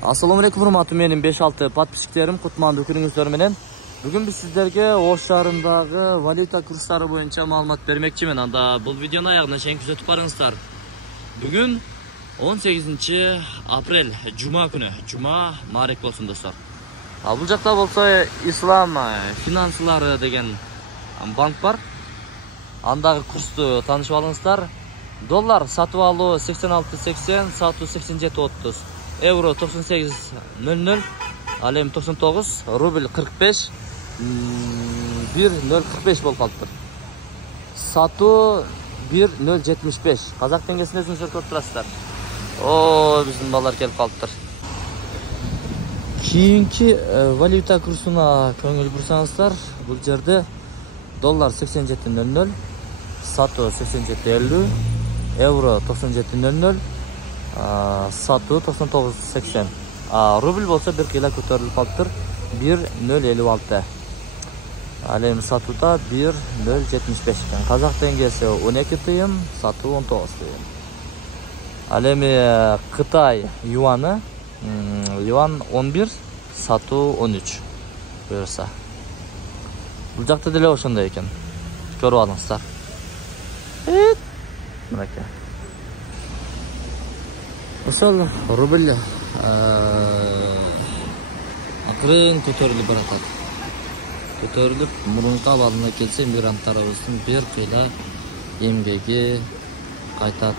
Assalamu alaikum урматтуу менин 5-6 подписчиктерим, кутмандуу күнүңүздөр менен. Бүгүн биз сиздерге Ош шаарындагы валюта курстары боюнча маалымат бермекчимин. Анда бул видеону аягына чейин күзөтүп барыңыздар. Бүгүн 18 апрель, жума күнү. Жума маарек болсун достор. Бул жакта болсо Ислам финансылары деген банк бар. Андагы курсту таанышып алыңыздар. Доллар сатып алуу 86.80, сатуу 87.30. Euro 98.00, alem 99, rubl 45, 1.045 болып қалыптыр. Сату 1.075. Қазақ теңгесін өзіңіздер көріп тұрасыздар. Біздің балалар келіп қалыптыр. Кейінгі валюта курсуна көңіл бұрсаңыздар, бұл жерде доллар 87.00, сату 87.50, euro 97.00, сату 99.80. Рубль болса бір кило көтеріліп қалыптыр, 1.056. Алем сатуда 1.075. Қазақ теңгесі 12 тиын, сату 19 тиын. Алеме Қытай юаны, юан 11, сату 13. Бұйырса. Бұл жақта деле ошондай екен. Көріп алыңыздар. Мынакей. Ошол рубль акырын көтөрүлүп баратат. Көтөрүлүп, мурунку абалына келсе мигранттарыбыздын бир кыйла эмгеги кайтат.